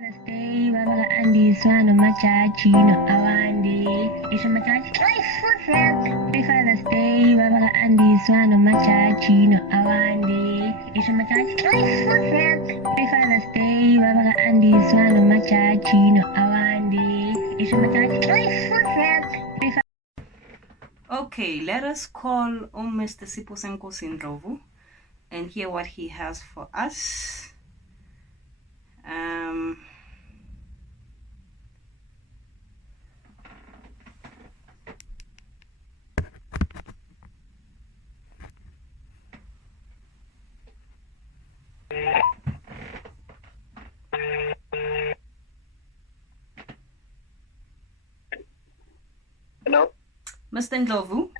Stay wabaka andiswano machachino awande isho machachi my father stay wabaka andiswano machachino awande isho machachi my father stay wabaka andiswano machachino awande isho machachi. Okay, let us call Mr. Siposenko Sindlovu and hear what he has for us. Hello. Mr. Ndlovu,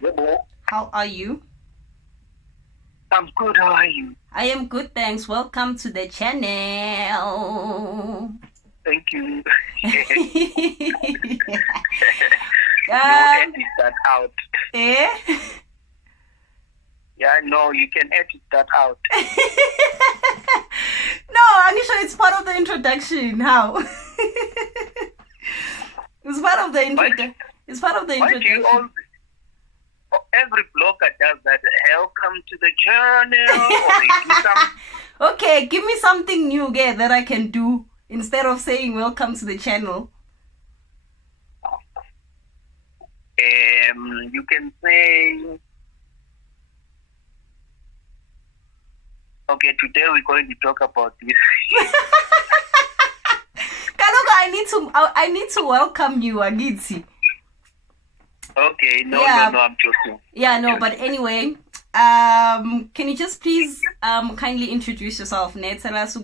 Hello. how are you? I'm good. How are you? I am good, thanks. Welcome to the channel. Thank you. You edit that out. Eh? Yeah, no, you can edit that out. No, Anisha, it's part of the introduction. How? It's part of the introduction. It's part of the Why do introduction. you all? Every blogger does that. Welcome to the channel. Or they do some. Okay, give me something new again that I can do instead of saying welcome to the channel. You can say. Okay, today we're going to talk about this. Kalogo, I need to welcome you, Agitsi. Okay, no, I'm joking. Yeah, no, but anyway, can you just please kindly introduce yourself? Tell us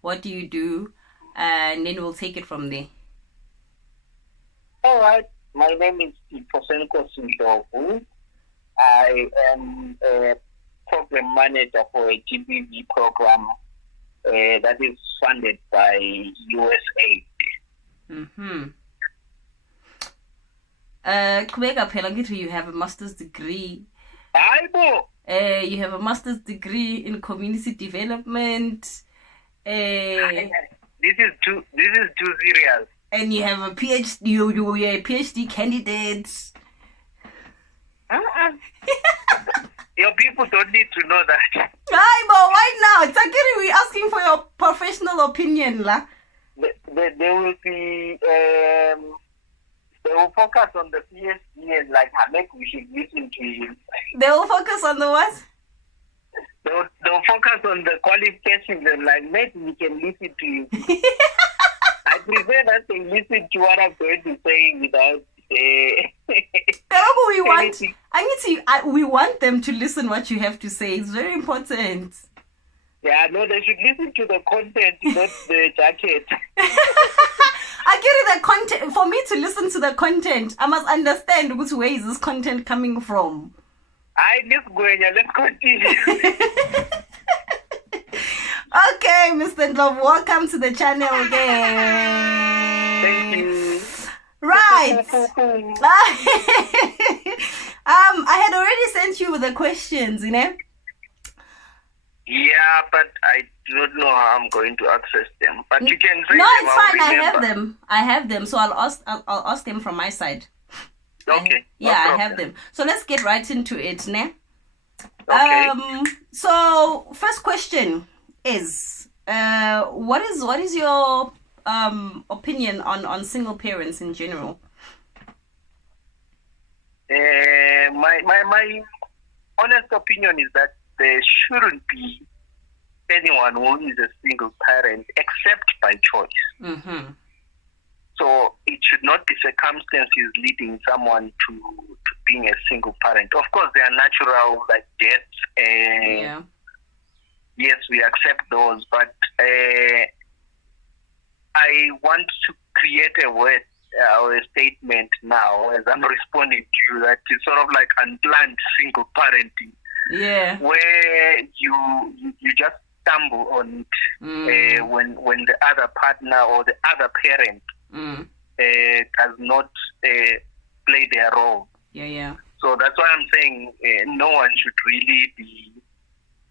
what do you do, and then we'll take it from there. All right, my name is Siposenko Sindlovu. I am a program manager for a GBV program that is funded by USAID. You have a master's degree. Aibo. You have a master's degree in community development. This is too serious. And you have a PhD. You're a PhD candidate. Your people don't need to know that. Aibo, why now? It's like we're asking for your professional opinion, la. They will be. They will focus on the PhD and like Hamek, we should listen to you. They will focus on the what? They'll focus on the qualifications and like maybe we can listen to you. I prefer that they listen to what I'm going to say without. We want them to listen what you have to say. It's very important. Yeah, no, they should listen to the content, not the jacket. I get it, the content. For me to listen to the content, I must understand which way is this content coming from. Let's continue. Okay, Mr. Ndlovu, welcome to the channel again. Thank you. Right. I had already sent you the questions, you know? Yeah, but I don't know how I'm going to access them. But you can say no, them. it's fine. I have them. So I'll ask them from my side. Okay. I have them. So let's get right into it, ne? Okay. So first question is, what is your opinion on single parents in general? My honest opinion is that there shouldn't be anyone who is a single parent except by choice. So it should not be circumstances leading someone to being a single parent. Of course, there are natural like deaths. Yes, we accept those, but I want to create a word or a statement now as I'm responding to you that it's sort of like unplanned single parenting. Yeah. Where you just stumble on it when the other partner or the other parent does not play their role. Yeah. So that's why I'm saying no one should really be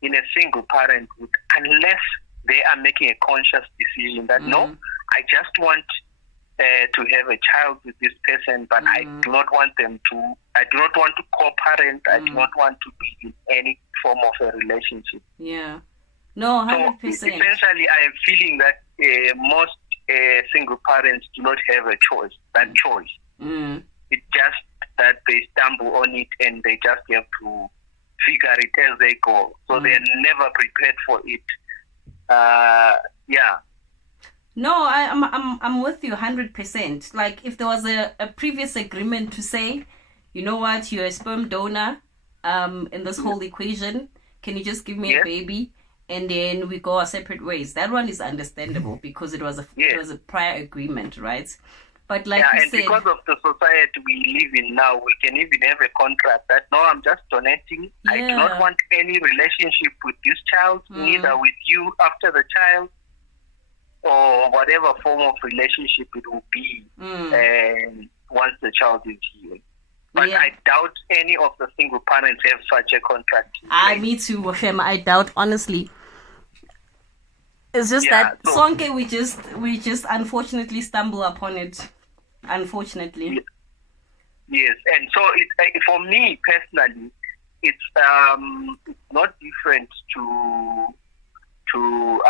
in a single parenthood unless they are making a conscious decision that no, I just want to have a child with this person, but I do not want them to. I do not want to co-parent. I do not want to be in any form of a relationship. Yeah. No, 100%. So essentially, I am feeling that most single parents do not have a choice. That choice. It's just that they stumble on it and they just have to figure it as they go. So they're never prepared for it. Yeah. No, I'm with you 100%. Like if there was a previous agreement to say, you know what, you're a sperm donor in this whole equation, can you just give me a baby? And then we go our separate ways. That one is understandable because it was a prior agreement, right? But like you and said, because of the society we live in now, we can even have a contract that no, I'm just donating. I do not want any relationship with this child, neither with you after the child, or whatever form of relationship it will be once the child is here. But I doubt any of the single parents have such a contract. Me too, Shem. I doubt, honestly. It's just that Sonke, we just unfortunately stumble upon it. Unfortunately. Yes, and so for me personally, it's not different to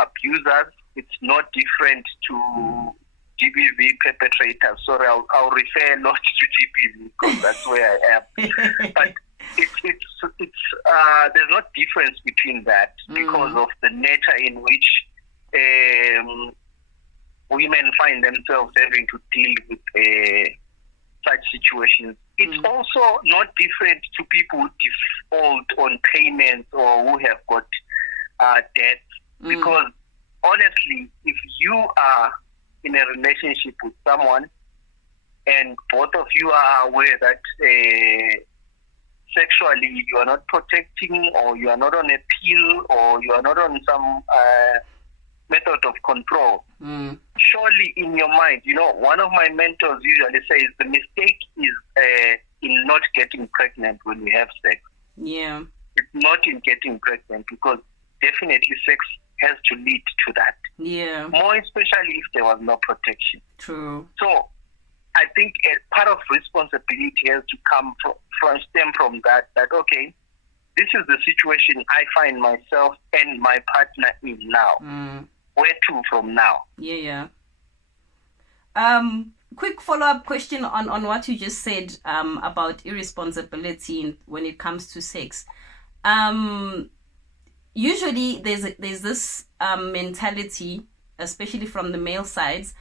abusers. It's not different to GBV perpetrators. Sorry, I'll refer a lot to GBV because that's where I am. But it's there's no difference between that because of the nature in which women find themselves having to deal with such situations. It's also not different to people who default on payments or who have got debts because honestly, if you are in a relationship with someone and both of you are aware that sexually you are not protecting or you are not on a pill or you are not on some method of control, surely in your mind, one of my mentors usually says the mistake is in not getting pregnant when we have sex. Yeah. It's not in getting pregnant because definitely sex has to lead to that. Yeah. More especially if there was no protection. True. So I think a part of responsibility has to stem from that, okay, this is the situation I find myself and my partner in now. Where to from now? Yeah. Quick follow-up question on what you just said about irresponsibility when it comes to sex. Usually there's this mentality, especially from the male sides,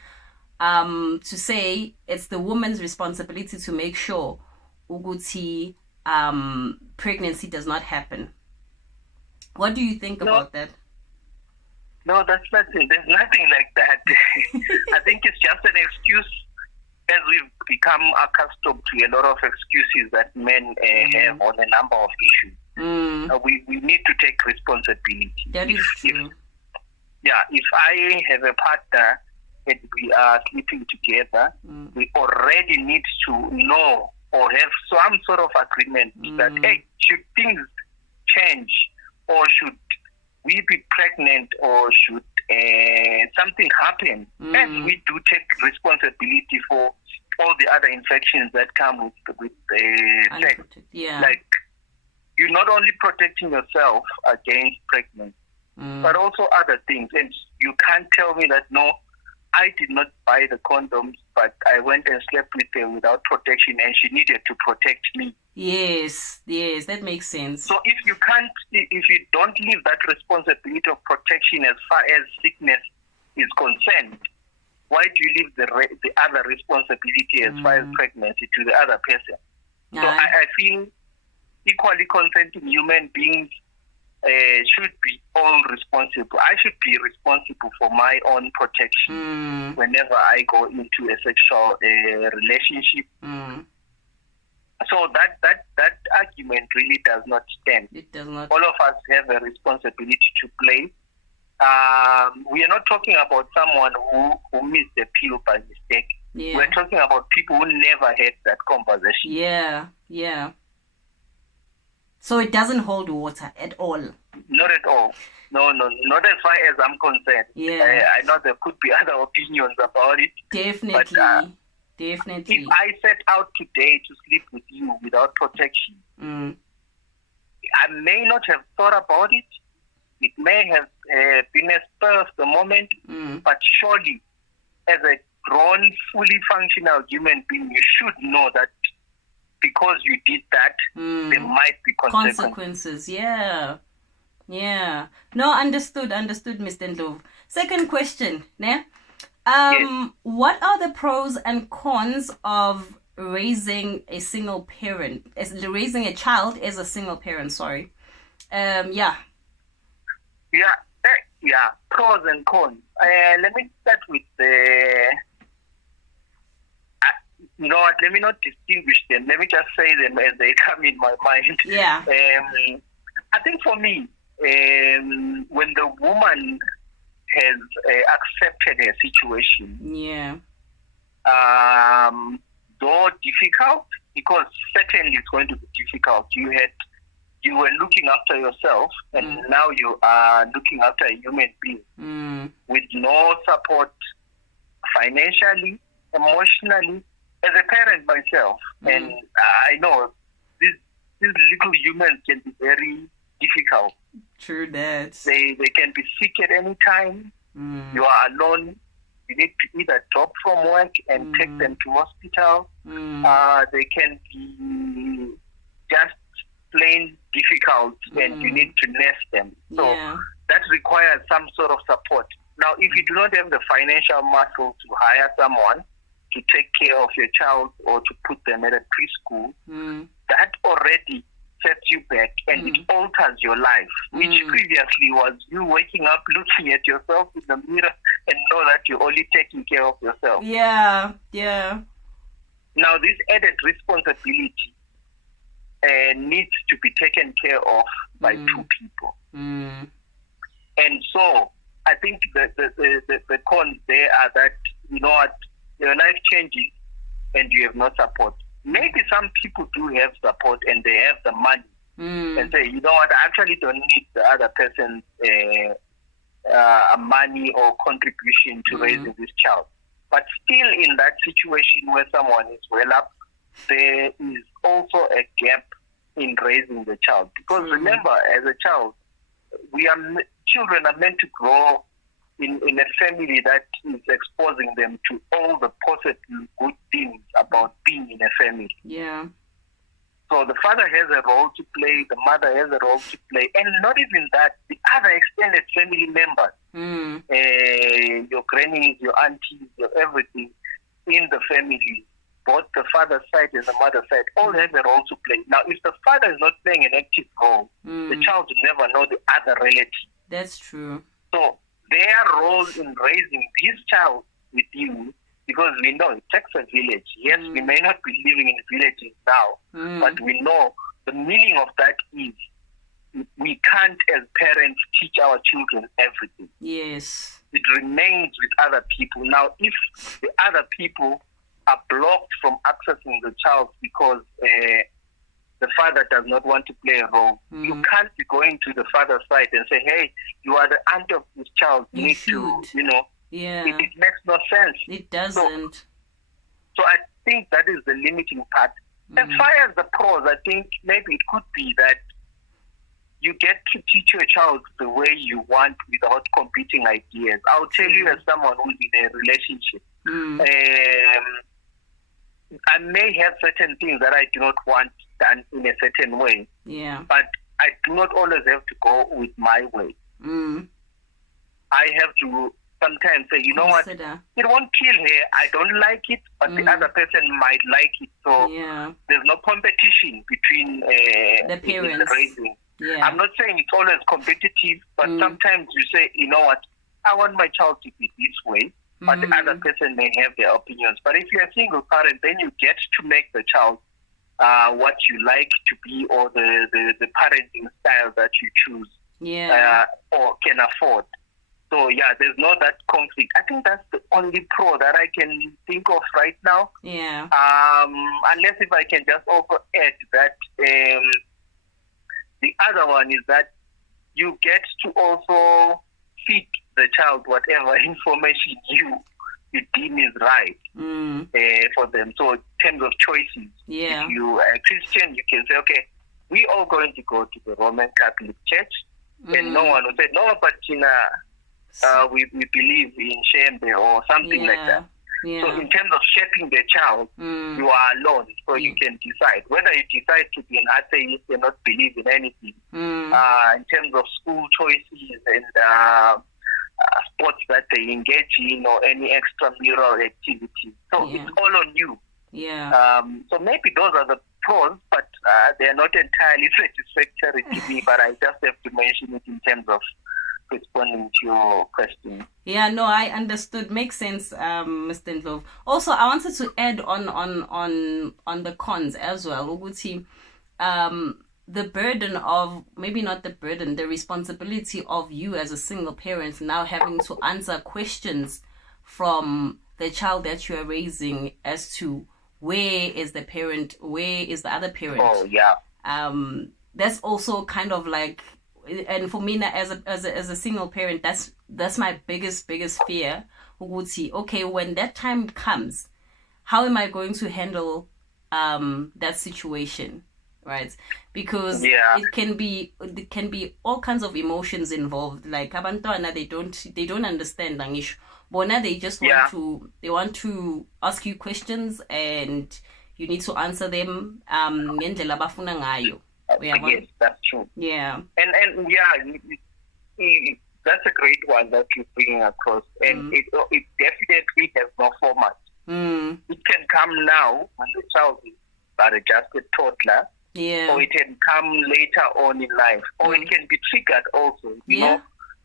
to say it's the woman's responsibility to make sure Uguti pregnancy does not happen. What do you think about that? No, that's nothing. There's nothing like that. I think it's just an excuse, as we've become accustomed to a lot of excuses that men have on a number of issues. We need to take responsibility. That is true. If I have a partner and we are sleeping together, we already need to know or have some sort of agreement that, hey, should things change or should we be pregnant or should something happen, and we do take responsibility for all the other infections that come with sex. Yeah. Like, you're not only protecting yourself against pregnancy, but also other things. And you can't tell me that, no, I did not buy the condoms, but I went and slept with her without protection and she needed to protect me. Yes, that makes sense. So if you don't leave that responsibility of protection as far as sickness is concerned, why do you leave the other responsibility as far as pregnancy to the other person? So I feel equally consenting human beings should be all responsible. I should be responsible for my own protection whenever I go into a sexual relationship. So that argument really does not stand. It does not. All of us have a responsibility to play. We are not talking about someone who missed the pill by mistake. Yeah. We're talking about people who never had that conversation. Yeah. So it doesn't hold water at all. Not at all. No, not as far as I'm concerned. Yeah. I know there could be other opinions about it. Definitely. But, definitely. If I set out today to sleep with you without protection, I may not have thought about it. It may have been a spur of the moment, but surely, as a grown, fully functional human being, you should know that because you did that, there might be consequences. Yeah. No, understood, Mr. Ndlovu. Second question, ne? Yes. What are the pros and cons of raising a single parent, raising a child as a single parent? Sorry. Yeah, pros and cons. Let me start with the. You know what? Let me not distinguish them. Let me just say them as they come in my mind. Yeah. I think for me, when the woman has accepted her situation, yeah, though difficult, because certainly it's going to be difficult. You were looking after yourself, and now you are looking after a human being with no support financially, emotionally. As a parent myself, and I know these little humans can be very difficult. True that. They can be sick at any time. You are alone. You need to either drop from work and take them to hospital. They can be just plain difficult, and you need to nurse them. So that requires some sort of support. Now, if you do not have the financial muscle to hire someone to take care of your child or to put them at a preschool, that already sets you back, and it alters your life, which previously was you waking up, looking at yourself in the mirror and know that you're only taking care of yourself. Yeah. Now, this added responsibility needs to be taken care of by two people. And so I think the cons there are that, you know what, your life changes and you have no support. Maybe some people do have support and they have the money and say, you know what, I actually don't need the other person's money or contribution to raising this child. But still in that situation where someone is well up, there is also a gap in raising the child. Because remember, as a child, children are meant to grow in a family that is exposing them to all the possible good things about being in a family. Yeah. So the father has a role to play, the mother has a role to play, and not even that, the other extended family members, your grannies, your aunties, your everything in the family, both the father's side and the mother's side, all have a role to play. Now, if the father is not playing an active role, the child will never know the other relative. That's true. So their role in raising this child with you, because we know it takes a village. Yes, we may not be living in villages now, but we know the meaning of that is we can't, as parents, teach our children everything. Yes. It remains with other people. Now, if the other people are blocked from accessing the child because the father does not want to play a role, you can't be going to the father's side and say, hey, you are the aunt of this child. You need to, Yeah. It makes no sense. It doesn't. So I think that is the limiting part. As far as the pros, I think maybe it could be that you get to teach your child the way you want without competing ideas. I'll tell you, as someone who's in a relationship, I may have certain things that I do not want done in a certain way. Yeah. But I do not always have to go with my way. I have to sometimes say, you know what, it won't kill her. I don't like it, but the other person might like it. So there's no competition between the parents. Raising. Yeah. I'm not saying it's always competitive, but sometimes you say, you know what, I want my child to be this way, but the other person may have their opinions. But if you're a single parent, then you get to make the child what you like to be, or the parenting style that you choose or can afford. So there's no that conflict. I think that's the only pro that I can think of right now. Yeah. Unless if I can just also add that The other one is that you get to also feed the child whatever information you deem is right for them. So in terms of choices, if you are a Christian, you can say, okay, we all going to go to the Roman Catholic Church, and no one will say, no, but we believe in Shembe or something like that. Yeah. So in terms of shaping the child, you are alone, so you can decide. Whether you decide to be an atheist and not believe in anything, in terms of school choices and sports that they engage in or any extramural activity. So it's all on you. Yeah. So maybe those are the pros, but they're not entirely satisfactory to me, but I just have to mention it in terms of responding to your question. Yeah, no, I understood. Makes sense, Mr. Ndlovu. Also, I wanted to add on the cons as well. Uguti, the burden of, maybe not the burden, the responsibility of you as a single parent now having to answer questions from the child that you are raising as to where is the parent, where is the other parent. Oh, yeah. That's also kind of like, and for me as a single parent, that's my biggest fear. Okay, when that time comes, how am I going to handle that situation, right? Because it can be all kinds of emotions involved. Like abantwana, they don't understand Langish. Bona, they just want to ask you questions and you need to answer them ngendlela bafuna ngayo. Yes, that's true. Yeah. And that's a great one that you're bringing across. And it definitely has no format. It can come now when the child is just a toddler. Yeah. Or it can come later on in life. Or it can be triggered also. You know,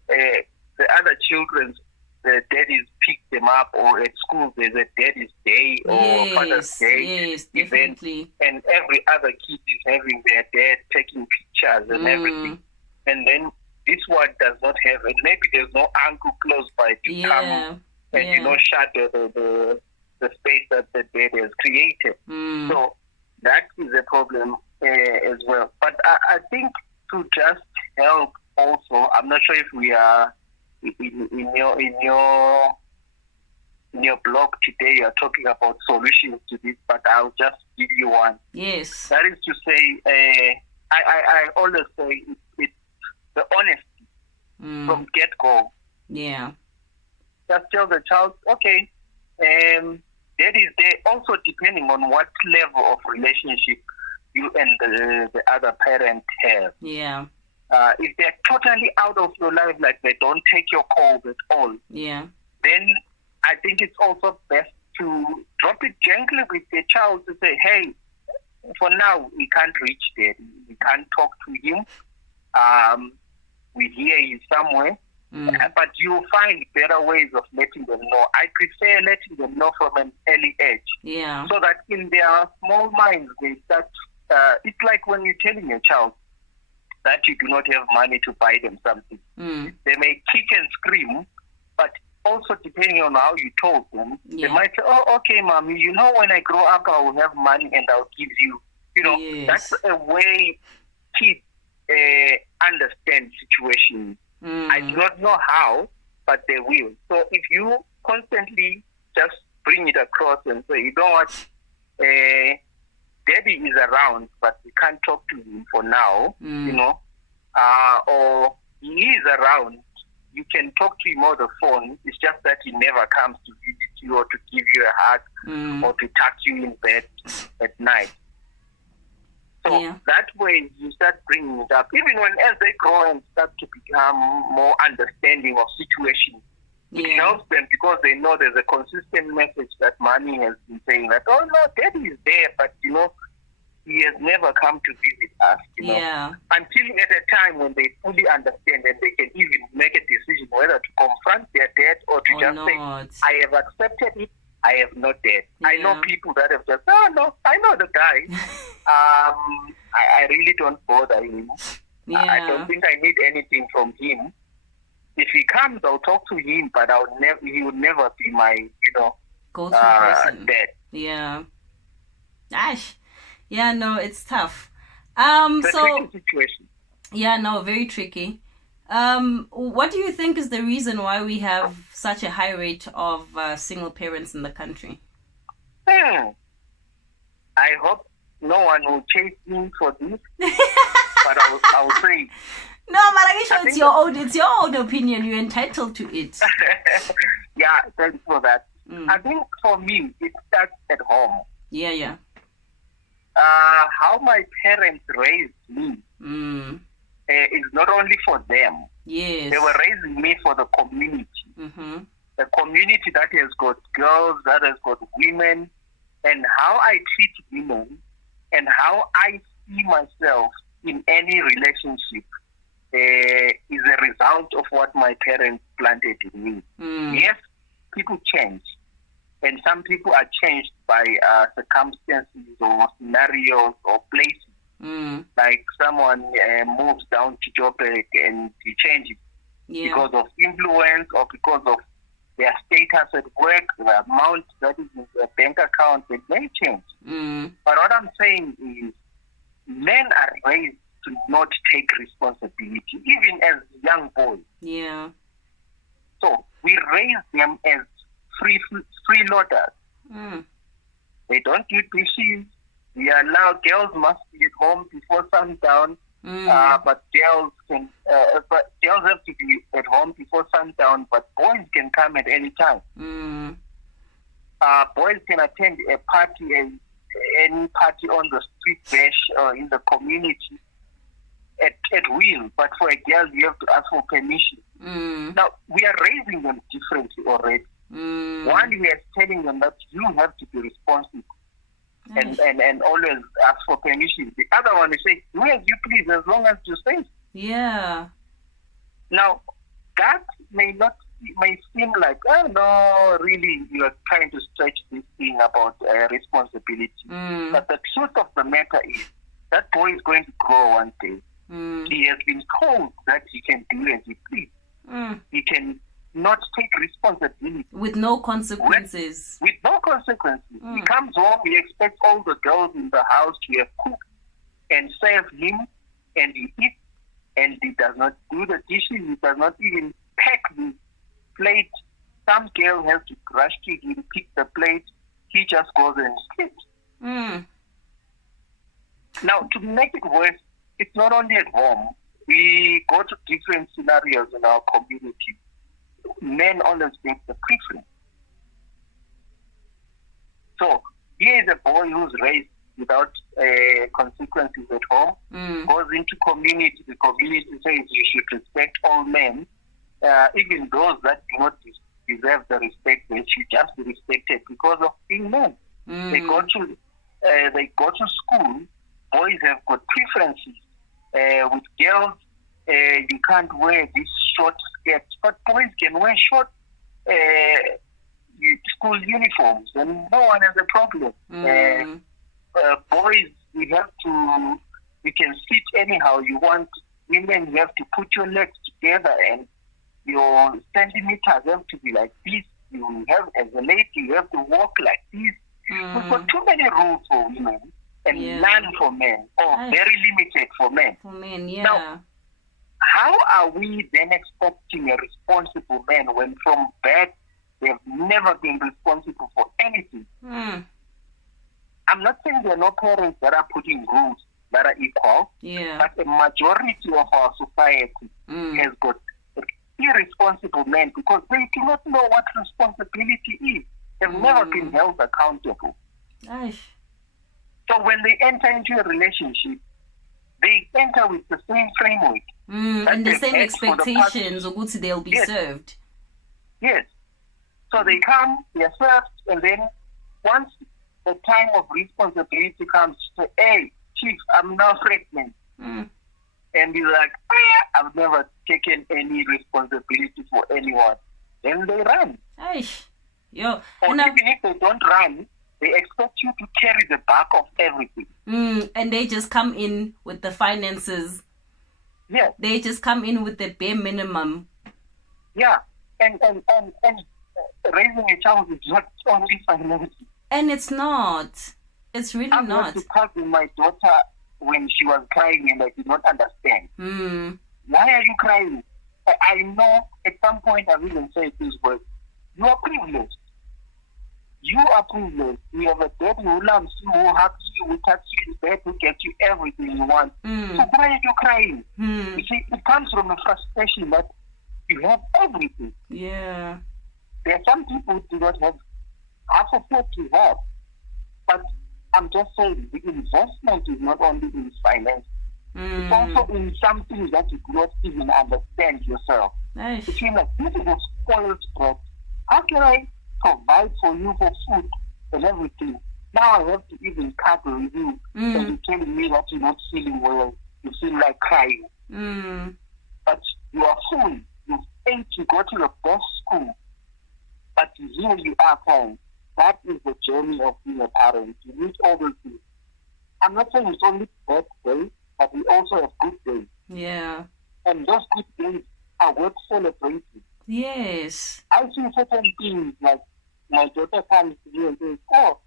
the other children's, the daddies pick them up, or at school there's a daddy's day or Father's Day event, and every other kid is having their dad taking pictures and everything. And then this one does not have, and maybe there's no uncle close by to come and shadow the space that the dad has created. So that is a problem as well. But I think to just help also, I'm not sure if we are in your blog today, you're talking about solutions to this, but I'll just give you one. Yes. That is to say, I always say it's the honesty from get-go. Yeah. Just tell the child, okay, that is there. Also depending on what level of relationship you and the other parent have. Yeah. If they're totally out of your life, like they don't take your calls at all, then I think it's also best to drop it gently with the child to say, hey, for now, we can't reach there. We can't talk to him. We hear he's somewhere. But you'll find better ways of letting them know. I prefer letting them know from an early age. Yeah. So that in their small minds, they start, it's like when you're telling a child that you do not have money to buy them something. They may kick and scream, but also depending on how you told them, they might say, oh, okay, mommy, you know, when I grow up, I will have money and I'll give you. You know, that's a way kids understand situations. I do not know how, but they will. So if you constantly just bring it across and say, you know what, Daddy is around, but we can't talk to him for now, you know, or he is around, you can talk to him on the phone. It's just that he never comes to visit you or to give you a hug or to tuck you in bed at night. So that way you start bringing it up. Even when as they grow and start to become more understanding of situations, it helps them because they know there's a consistent message that mommy has been saying that, oh no, Daddy is there, but you know, he has never come to visit us, you know. Until at a time when they fully understand and they can even make a decision whether to confront their dad or to just say, I have accepted it, I have not dead. I know people that have just, oh no, I know the guy. I really don't bother him. I don't think I need anything from him. If he comes, I'll talk to him, but he would never be my, you know, go-to person. Dad. Yeah. Gosh. Yeah, no, it's tough. It's a tricky situation. Yeah, no, very tricky. What do you think is the reason why we have such a high rate of single parents in the country? I hope no one will chase me for this, but I will say. No, Malagisha, it's your own opinion. You're entitled to it. Yeah, thanks for that. I think for me, it starts at home. Yeah. How my parents raised me is not only for them. Yes. They were raising me for the community. Mm-hmm. The community that has got girls, that has got women, and how I treat women and how I see myself in any relationship is a result of what my parents planted in me. Yes, people change. And some people are changed by circumstances or scenarios or places. Like someone moves down to Joburg and he changes because of influence or because of their status at work, the amount that is in their bank account, it may change. But what I'm saying is men are raised to not take responsibility, even as young boys. Yeah. So we raise them as freeloaders. They don't do dishes. We allow girls must be at home before sundown. But girls have to be at home before sundown. But boys can come at any time. Boys can attend a party, any party on the street bash or in the community at will. But for a girl, you have to ask for permission. Now we are raising them differently already. One, we are telling them that you have to be responsible and always ask for permission. The other one is saying, do as you please as long as you say. Yeah. Now, that may seem like, oh no, really, you are trying to stretch this thing about responsibility. But the truth of the matter is, that boy is going to grow one day. He has been told that he can do as he please. He can not take responsibility. With no consequences. With no consequences. He comes home, he expects all the girls in the house to have cooked and serve him, and he eats, and he does not do the dishes, he does not even pack the plate. Some girl has to rush to him, pick the plate, he just goes and sleeps. Now, to make it worse, it's not only at home. We go to different scenarios in our community. Men always make the preference. So here is a boy who's raised without consequences at home, goes into community. The community says you should respect all men, even those that do not deserve the respect. They should just be respected because of being men. They go to school. Boys have got preferences. With girls, you can't wear these short skirts, but boys can wear short school uniforms, and no one has a problem. Boys, you can sit anyhow you want. Women, you have to put your legs together, and your centimeters have to be like this. You have, as a lady, you have to walk like this. We've got too many rules for women and none for men, or very limited for men. For men, yeah. Now, how are we then expecting a responsible man when from birth they've never been responsible for anything? I'm not saying there are no parents that are putting rules that are equal, but the majority of our society has got irresponsible men because they do not know what responsibility is. They've never been held accountable. So when they enter into a relationship, they enter with the same framework. And the same expectations of what they'll be served. Yes. So they come, they're served, and then once the time of responsibility comes, to say, hey, chief, I'm now pregnant. And he's like, I've never taken any responsibility for anyone. Then they run. Or even if they don't run, they expect you to carry the back of everything. And they just come in with the finances. Yeah. They just come in with the bare minimum. Yeah. And raising a child is not only financial. And it's not. It's really not. I'm going to cousin my daughter when she was crying and I did not understand. Why are you crying? I know at some point I've even said these words. You are privileged. You are privileged. You have a dad who loves you, who hugs you, who touches you in bed, who gets you everything you want. So why are you crying? You see, it comes from a frustration that you have everything. Yeah. There are some people who do not have half of what you have. But I'm just saying, the investment is not only in finance. It's also in some things that you do not even understand yourself. Nice. You feel like, this is a spoiled brat. How can I provide for you for food and everything? Now I have to even cuddle with you. And you're telling me that you're not feeling well. You feel like crying. But you are full. You think you go to your best school. But here you are crying. That is the journey of being a parent. You need all those things. I'm not saying it's only bad days, but we also have good days. Yeah. And those good days are worth celebrating. Yes. I see certain things like my daughter comes to me and says, oh,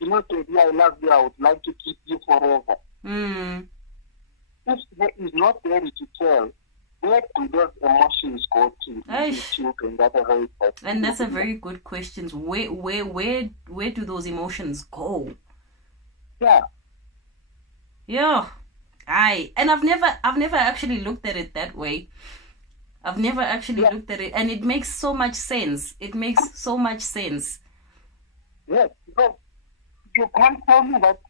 you know, Teddy, I love you. I would like to keep you forever. If there is not there to tell, where do those emotions go to children? That's a very question. And that's a very good question. Where do those emotions go? Yeah. Yeah. And I've never actually looked at it that way. I've never actually looked at it, and it makes so much sense. It makes so much sense. Yes, because you can't tell me that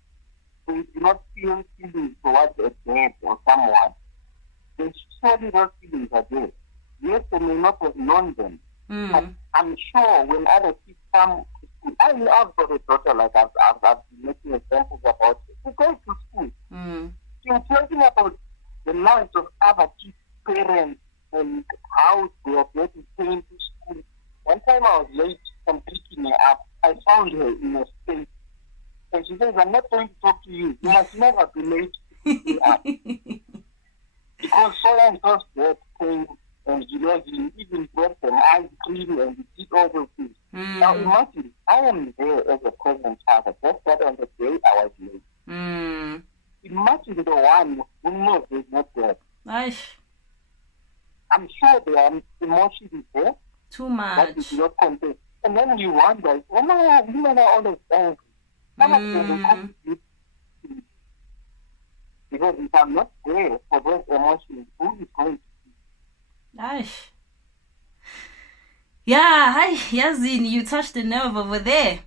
they do not feel feelings towards a dad or someone. They surely those feelings are there. Yes, they may not have known them. But I'm sure when other kids come to school, I've got a daughter, like I've been making examples about it. She goes to school. She was talking about the lives of other kids' parents and how they are getting paid to school. One time I was late from picking her up. I found her in a state. And she says, I'm not going to talk to you. You must never be late to pick me up. Because so and so's dad came and he even brought them ice cream and he did all those things. Now imagine, I am there as a present father, just that on the day I was late. Imagine the one who knows there's not there. Nice. I'm sure there are emotions there. Too much. That is not contained. And then you wonder, women are always angry. How much do they contribute to it? Because if I'm not there for those emotions, who is going to be? Nice. Yeah, hi, Yazin, you touched the nerve over there.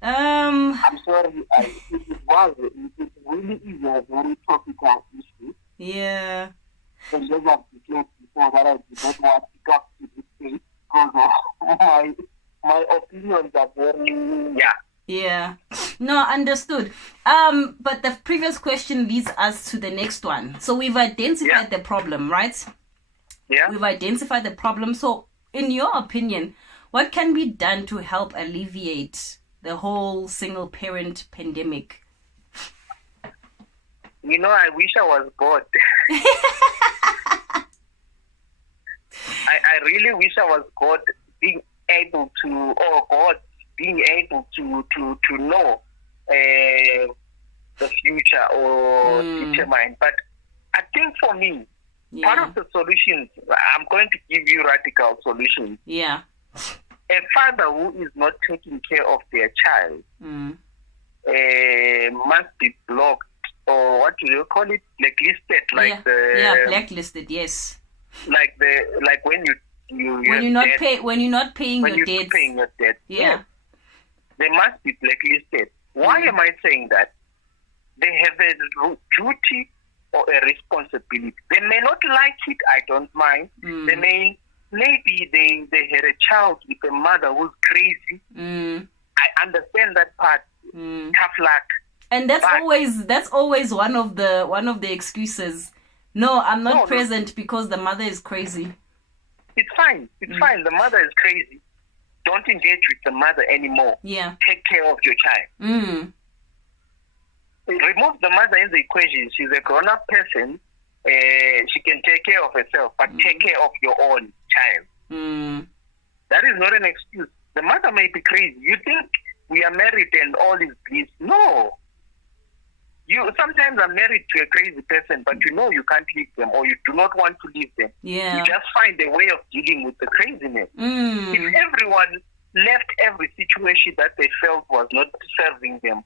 I'm sorry, it really is a very topical issue. Yeah. And as I've declared before that I did not want to talk to this case because my opinions are very, Yeah. No, understood. But the previous question leads us to the next one. So we've identified the problem, right? Yeah. We've identified the problem. So in your opinion, what can be done to help alleviate the whole single parent pandemic? You know, I wish I was God. I really wish I was God being able to, or God being able to know the future or determine. But I think for me, part of the solutions, I'm going to give you radical solutions. Yeah. A father who is not taking care of their child must be blocked, or what do you call it? Blacklisted, blacklisted. Yes. Like when you're not paying your debt. Yeah. Yes. They must be blacklisted. Why am I saying that? They have a duty or a responsibility. They may not like it, I don't mind. Maybe they had a child with a mother who's crazy. I understand that part. Tough luck. And that's always one of the excuses. No, I'm not present because the mother is crazy. It's fine. It's fine. The mother is crazy. Don't engage with the mother anymore. Yeah. Take care of your child. Remove the mother in the equation. She's a grown-up person. She can take care of herself, but take care of your own child. That is not an excuse. The mother may be crazy. You think we are married and all is bliss? No. You sometimes are married to a crazy person, but you know you can't leave them, or you do not want to leave them. Yeah. You just find a way of dealing with the craziness. If everyone left every situation that they felt was not serving them,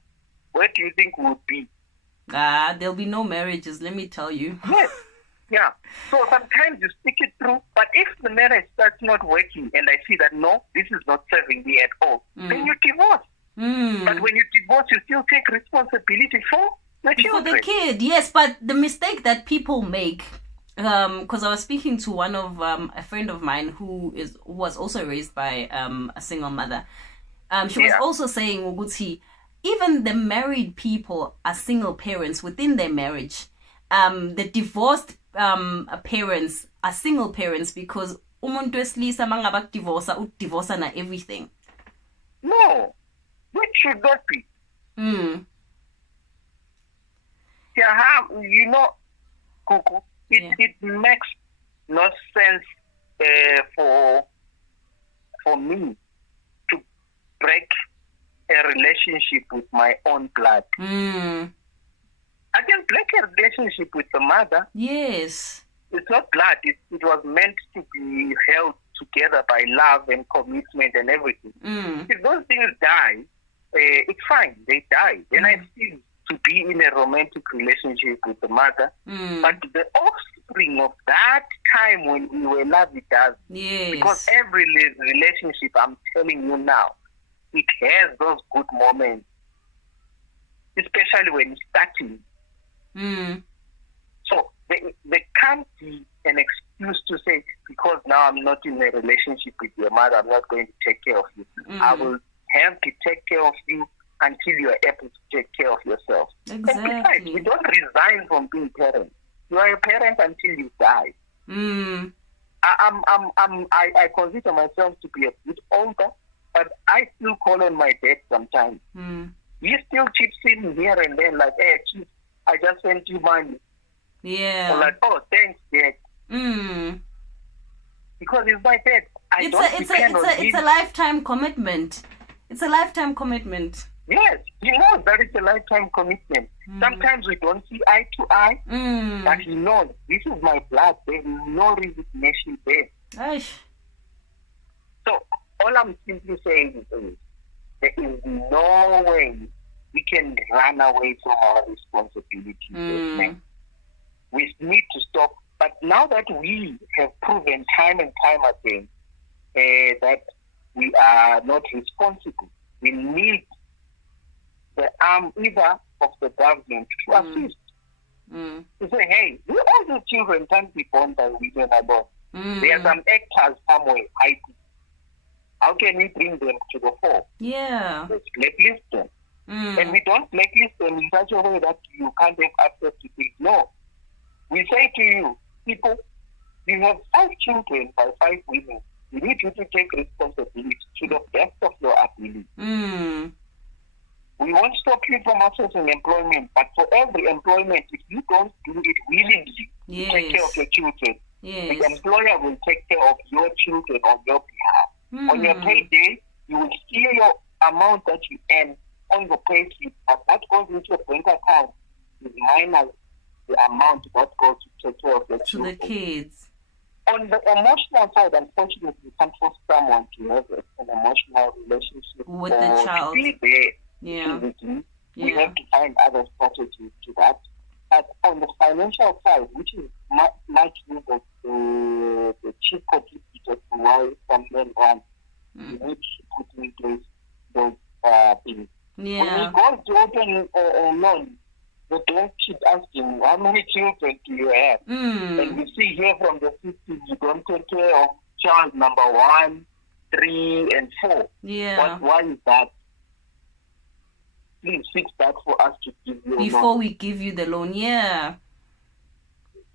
where do you think we would be? There'll be no marriages, let me tell you. Yes. Yeah. So sometimes you stick it through, but if the marriage starts not working and I see that, no, this is not serving me at all, then you divorce. But when you divorce, you still take responsibility for the children. For the kid, yes. But the mistake that people make, because I was speaking to one of a friend of mine who was also raised by a single mother. She was also saying, Uguti, even the married people are single parents within their marriage. The divorced parents are single parents because umuntu wesilisa mangaba divorce na everything. No, which should not be. Yeah, you know, Kuku, it makes no sense for me to break a relationship with my own blood. I can break a relationship with the mother. Yes. It's not blood. It was meant to be held together by love and commitment and everything. If those things die, it's fine. They die. Then I feel to be in a romantic relationship with the mother. But the offspring of that time when we were lovey-dovey, because every relationship, I'm telling you now, it has those good moments, especially when it's starting. So there can't be an excuse to say, because now I'm not in a relationship with your mother, I'm not going to take care of you. I will have to take care of you until you are able to take care of yourself. Exactly. And besides, you don't resign from being parent. You are a parent until you die. I consider myself to be a bit older, but I still call on my dad sometimes. He still chips in here and then, like, hey, chief, I just sent you money. Yeah. I'm like, oh, thanks, dad. Because it's my dad. It's a lifetime commitment. It's a lifetime commitment. Yes, he knows that it's a lifetime commitment. Sometimes we don't see eye to eye, but he knows this is my blood. There's no resignation there. Aish. So all I'm simply saying is there is no way we can run away from our responsibilities. We need to stop. But now that we have proven time and time again that we are not responsible, we need the arm either of the government to assist. To say, hey, all these children can't be born by women alone. There are some actors somewhere hiding. How can we bring them to the fore? Yeah. Let's blacklist them. And we don't blacklist them in such a way that you can't have access to things. No. We say to you, people, you have 5 children by 5 women. We need you to take responsibility to the best of your ability. We won't stop you from accessing employment, but for every employment, if you don't do it willingly, to take care of your children, the employer will take care of your children on your behalf. On your payday, you will see your amount that you earn on the pay slip, but that goes into your bank account is minus the amount that goes to take care of your children. To the kids. On the emotional side, unfortunately, you can't force someone to have an emotional relationship with the child. To be there. We have to find other strategies to that. But on the financial side, which is much the chief contributor to why some men run, we need to put in place those things. When we go to open a loan, the bank keep asking, how many children do you have? And we see here from the system, you don't take care of child number 1, 3, and 4. Why is that? Please fix that for us to give you a loan. Before we give you the loan,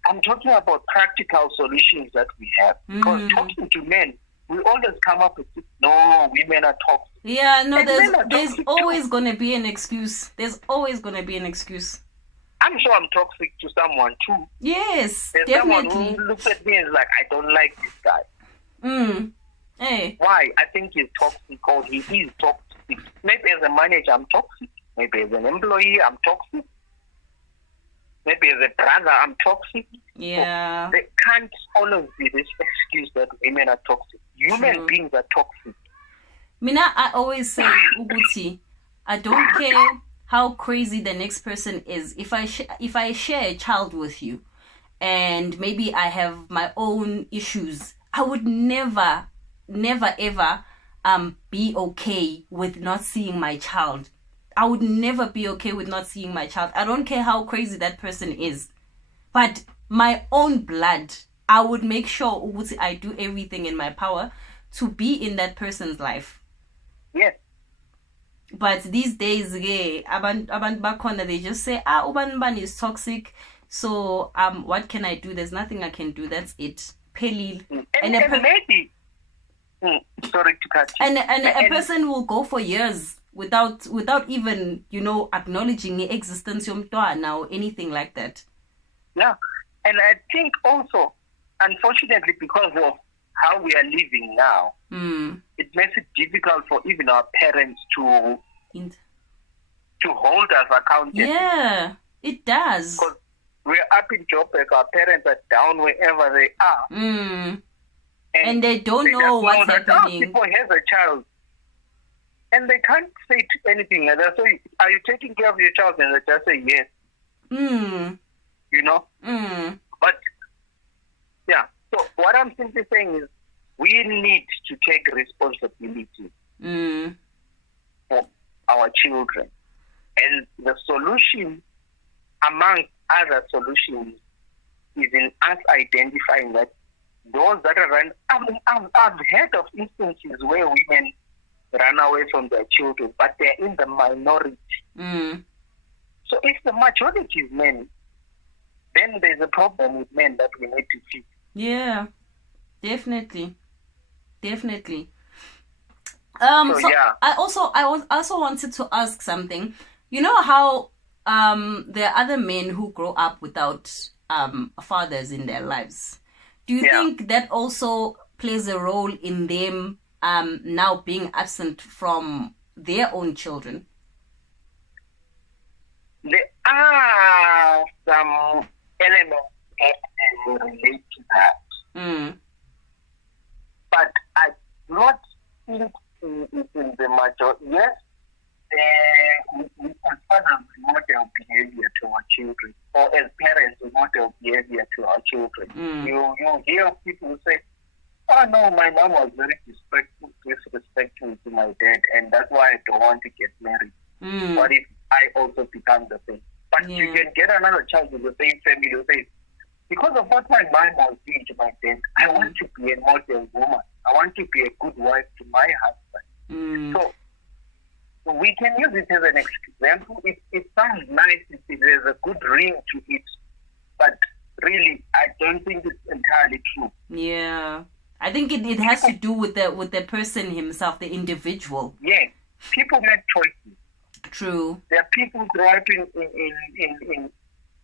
I'm talking about practical solutions that we have. Because talking to men, we always come up with, no, women are toxic. Yeah, no, there's always going to be an excuse. There's always going to be an excuse. I'm sure I'm toxic to someone too. Yes, there's definitely. Someone who looks at me and is like, I don't like this guy. Hey. Why? I think he's toxic or he is toxic. Maybe as a manager, I'm toxic. Maybe as an employee, I'm toxic. maybe as a brother, I'm toxic. Yeah. So there can't always be this excuse that women are toxic. Human beings are toxic. Mina, I always say, Uguti, I don't care how crazy the next person is. If I share a child with you, and maybe I have my own issues, I would never ever be okay with not seeing my child. I would never be okay with not seeing my child. I don't care how crazy that person is. But my own blood, I would make sure Uguti, I do everything in my power to be in that person's life. Yes. But these days, abantu bakhona, they just say, uban is toxic, so what can I do? There's nothing I can do. That's it. Pelil. And maybe sorry to cut you. And a person will go for years without even, acknowledging the existence of now or anything like that. Yeah. And I think also, unfortunately, because of how we are living now, it makes it difficult for even our parents to hold us accountable. Yeah, it does. Because we're up in Joburg, our parents are down wherever they are. And they don't know what's happening. People have a child. And they can't say anything. They say, are you taking care of your child? And they just say yes. But, yeah. So what I'm simply saying is we need to take responsibility for our children. And the solution, among other solutions, is in us identifying that those that are run. I've heard of instances where women run away from their children, but they're in the minority. So if the majority is men, then there's a problem with men that we need to fix. Yeah, definitely. Yeah. I also wanted to ask something. You know how there are other men who grow up without fathers in their lives. Do you think that also plays a role in them now being absent from their own children? There are some elements that relate to that. But I do not think it's in the majority. Yes, we as fathers model behavior to our children, or as parents we model behavior to our children. You hear people say, oh no, my mom was very disrespectful to my dad, and that's why I don't want to get married. What if I also become the same? But you can get another child in the same family who says, because of what my mom was doing to my dad, I want to be a model woman. I want to be a good wife to my husband. So we can use it as an example. It sounds nice. There's a good ring to it. But really, I don't think it's entirely true. Yeah. I think it has to do with the person himself, the individual. Yeah. People make choices. True. There are people who grow up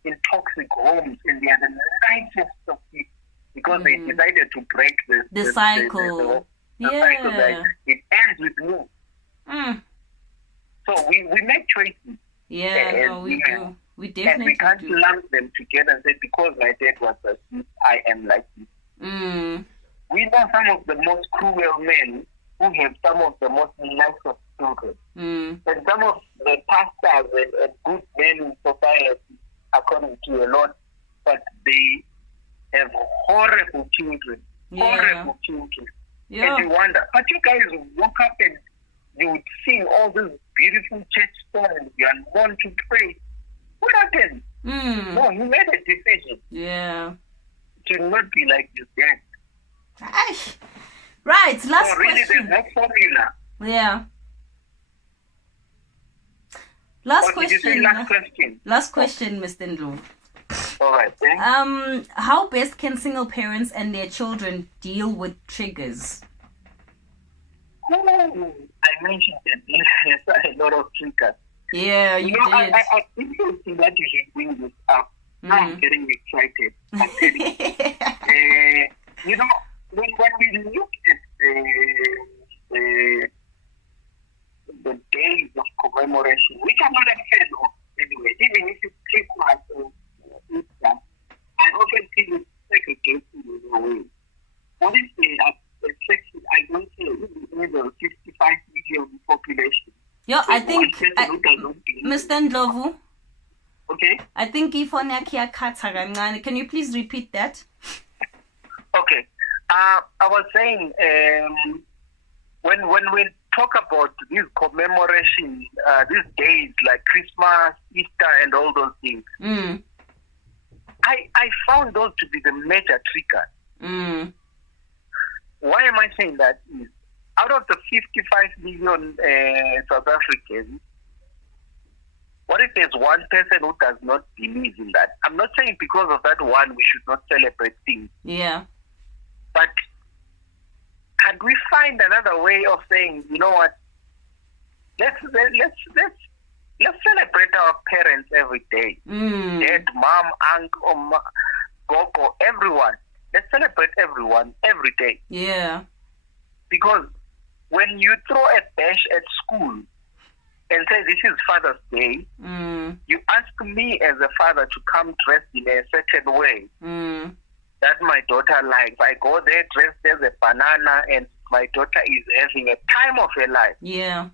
in toxic homes, and they are the nicest of people because they decided to break the cycle. The cycle that it ends with me. So we make choices. Yeah, no, we do. We definitely and we can't do. lump them together and say, because my dad was like this, I am like this. We know some of the most cruel men who have some of the most nicest children. And some of the pastors and good men in society, according to a lot, but they have horrible children. Horrible children. Yeah. And you wonder, but you guys woke up and you would sing all these beautiful church songs, you are known to pray. What happened? No, you made a decision. Yeah. To not be like your dad. Right, last so really, question. There's no formula. Yeah. Last question. Last question, Mr. Ndlovu. All right, thanks. How best can single parents and their children deal with triggers? I mentioned that there's a lot of triggers. Yeah, you did. I think that you should bring this up. Now I'm getting excited. I'm getting, when we look at the days of commemoration, which I'm not a fan of anyway, even if it's Christmas Yo, I think Mr. Ndlovu. Okay. I think ifone yakhe yakhatha kancane. Can you please repeat that? Okay. I was saying when we talk about these commemorations, these days like Christmas, Easter, and all those things, I found those to be the major triggers. Why am I saying that? Is out of the 55 million South Africans, what if there's one person who does not believe in that? I'm not saying because of that one we should not celebrate things. Yeah. But can we find another way of saying, you know what? Let's celebrate our parents every day. Dad, mom, uncle, gogo, everyone. Let's celebrate everyone every day. Yeah. Because when you throw a bash at school and say this is Father's Day, you ask me as a father to come dressed in a certain way that my daughter likes. I go there dressed as a banana and my daughter is having a time of her life. Yeah.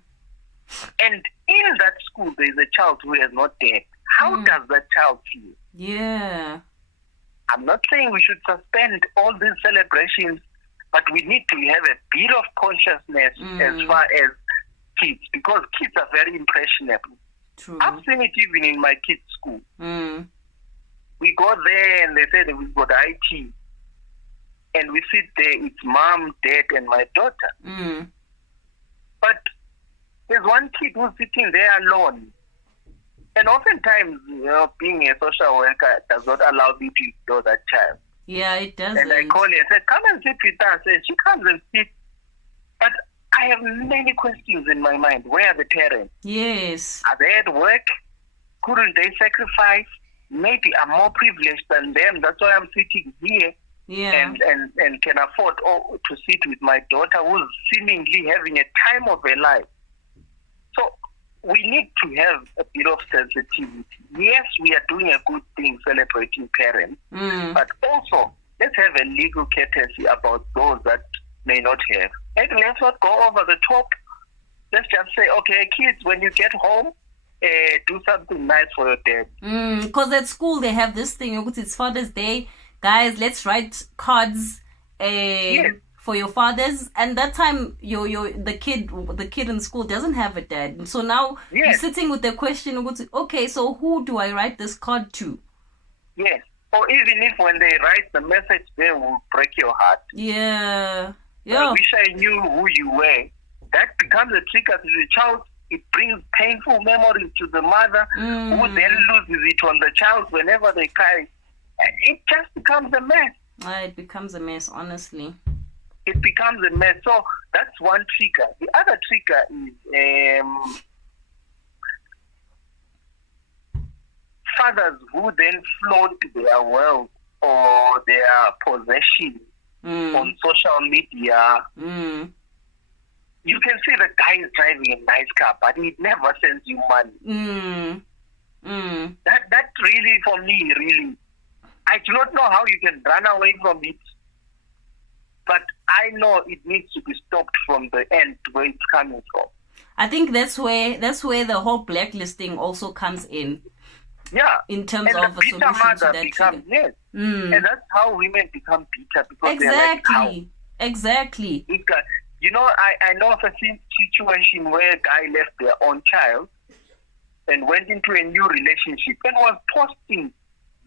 And in that school there is a child who is not there. How does that child feel? Yeah. I'm not saying we should suspend all these celebrations, but we need to have a bit of consciousness as far as kids, because kids are very impressionable. True. I've seen it even in my kids' school. We go there and they say that we've got IT. And we sit there, it's mom, dad, and my daughter. But there's one kid who's sitting there alone. And oftentimes, being a social worker does not allow me to ignore that child. Yeah, it doesn't. And I call her and say, come and sit with us. And she comes and sits. But I have many questions in my mind. Where are the parents? Yes. Are they at work? Couldn't they sacrifice? Maybe I'm more privileged than them. That's why I'm sitting here. Yeah. And can afford to sit with my daughter who's seemingly having a time of her life. So we need to have a bit of sensitivity. Yes, we are doing a good thing celebrating parents, but also let's have a legal courtesy about those that may not have. And let's not go over the top. Let's just say, okay, kids, when you get home, do something nice for your dad. Because at school they have this thing, it's Father's Day. Guys, let's write cards for your fathers. And that time, the kid in school doesn't have a dad. So now you're sitting with the question, okay, so who do I write this card to? Yes. Or even if when they write the message, they will break your heart. Yeah. I wish I knew who you were. That becomes a trigger to the child. It brings painful memories to the mother, who then loses it on the child whenever they cry. It just becomes a mess. It becomes a mess, honestly. It becomes a mess. So that's one trigger. The other trigger is fathers who then flaunt their wealth or their possession on social media. You can see the guy is driving a nice car, but he never sends you money. That really, for me, really, I do not know how you can run away from it, but I know it needs to be stopped from the end where it's coming from. I think that's where the whole blacklisting also comes in. Yeah. In terms of a solution to that becomes, yes. And that's how women become bitter, because Exactly. You know, I know of a situation where a guy left their own child and went into a new relationship and was posting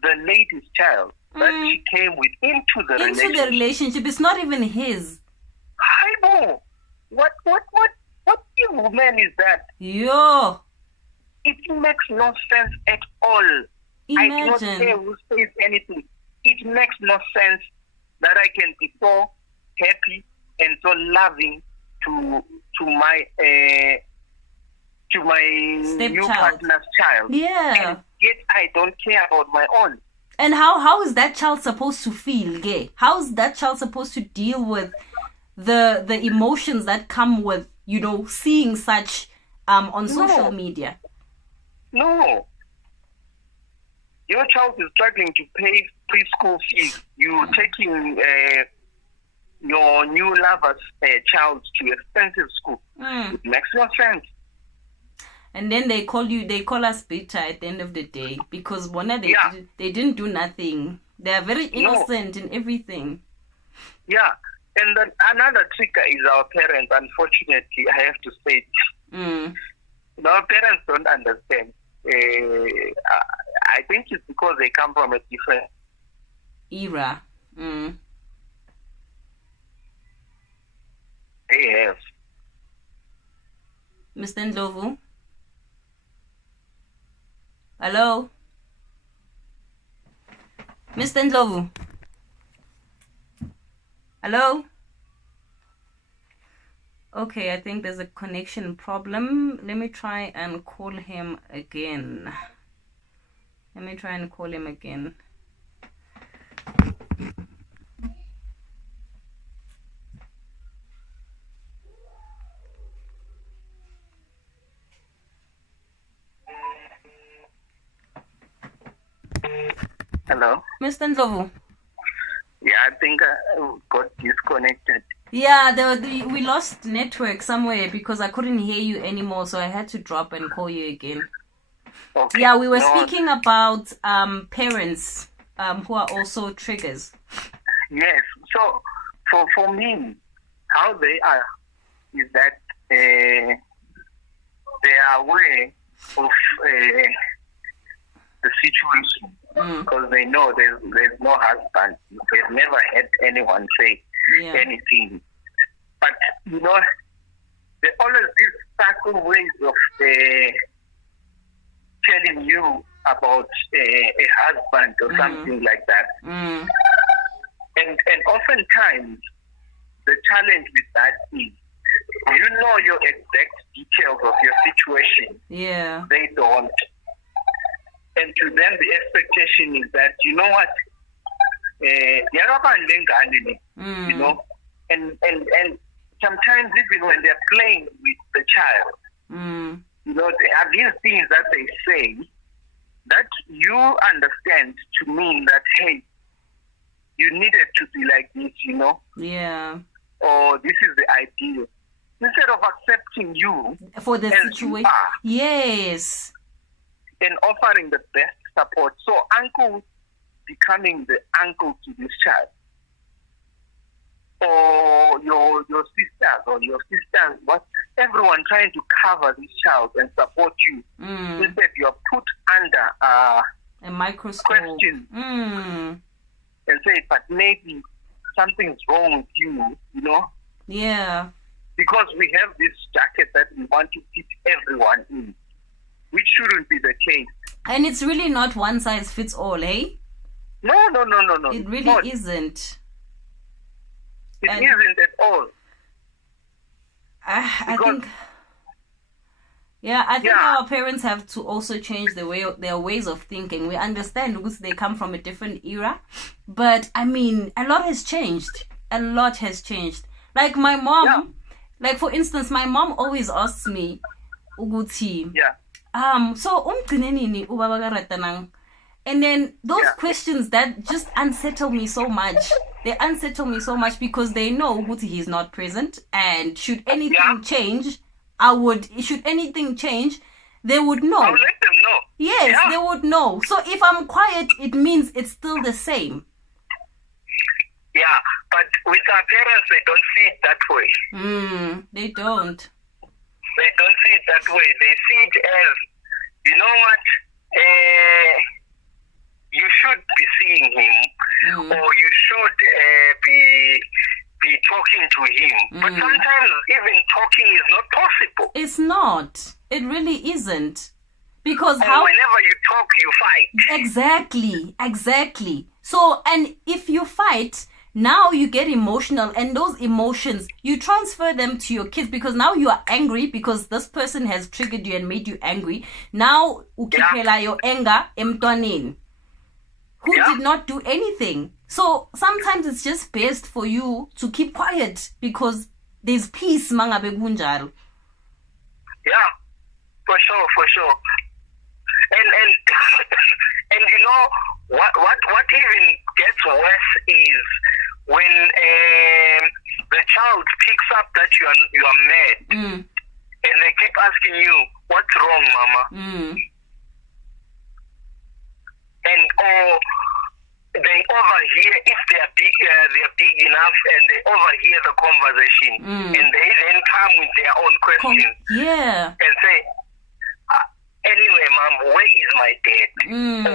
the latest child that she came with into the relationship. It's not even his. Hi, what evil man is that? Yo. It makes no sense at all. Imagine. I do not care who says anything. It makes no sense that I can be so happy and so loving to my new partner's child. Yeah. And yet I don't care about my own. And how is that child supposed to feel, gay? How is that child supposed to deal with the emotions that come with, seeing such on social media? No. Your child is struggling to pay preschool fees. You're taking your new lover's child to expensive school. It makes no sense. And then they call us bitter at the end of the day because they didn't do nothing. They are very innocent in everything. Yeah. And then another trigger is our parents. Unfortunately, I have to say it. Our parents don't understand. I think it's because they come from a different era. They have. Mr. Ndlovu? Hello? Mr. Ndlovu? Hello? Okay, I think there's a connection problem. Let me try and call him again. Hello? Mr. Ndlovu? Yeah, I think I got disconnected. Yeah, we lost network somewhere because I couldn't hear you anymore, so I had to drop and call you again. Okay. Yeah, we were speaking about parents who are also triggers. Yes. So for me, how they are is that they are aware of the situation because they know there's no husband. They've never had anyone say anything. But there always these subtle ways of telling you about a husband or something like that. And oftentimes the challenge with that is your exact details of your situation. Yeah. They don't. And to them the expectation is that and sometimes even when they're playing with the child, there are these things that they say that you understand to mean that, hey, you needed to be like this, Yeah. Or this is the ideal. Instead of accepting you for the situation. Yes. And offering the best support. So uncle becoming the uncle to this child. Or your sisters, everyone trying to cover this child and support you. Instead, you are put under a microscope. Question. And say, but maybe something's wrong with you, Yeah. Because we have this jacket that we want to fit everyone in, which shouldn't be the case. And it's really not one size fits all, eh? No. It really isn't. It isn't at all. I think our parents have to also change their ways of thinking. We understand because they come from a different era, but I mean, a lot has changed. Like my mom, like for instance, my mom always asks me, "Uguti, so umgcine nini ubaba kaRatanang?" And then those questions that just unsettle me so much. They unsettle me so much because they know Uguti he's not present, and should anything change, they would know. I'll let them know. Yes, they would know. So if I'm quiet, it means it's still the same. Yeah, but with our parents, they don't see it that way. They don't. They don't see it that way. They see it as, you know what, you should be seeing him, or you should be talking to him. But sometimes even talking is not possible. It's not. It really isn't. Because whenever you talk, you fight. Exactly. So, and if you fight, now you get emotional, and those emotions, you transfer them to your kids because now you are angry because this person has triggered you and made you angry. Now, ukipela your anger emntwaneni, who did not do anything. So sometimes it's just best for you to keep quiet because there's peace mangabe kunjalo. Yeah, for sure. And you know what even gets worse is when the child picks up that you are mad, and they keep asking you, what's wrong, mama? And they overhear, if they are big enough, and they overhear the conversation, and they then come with their own questions. And say, anyway, mom, where is my dad?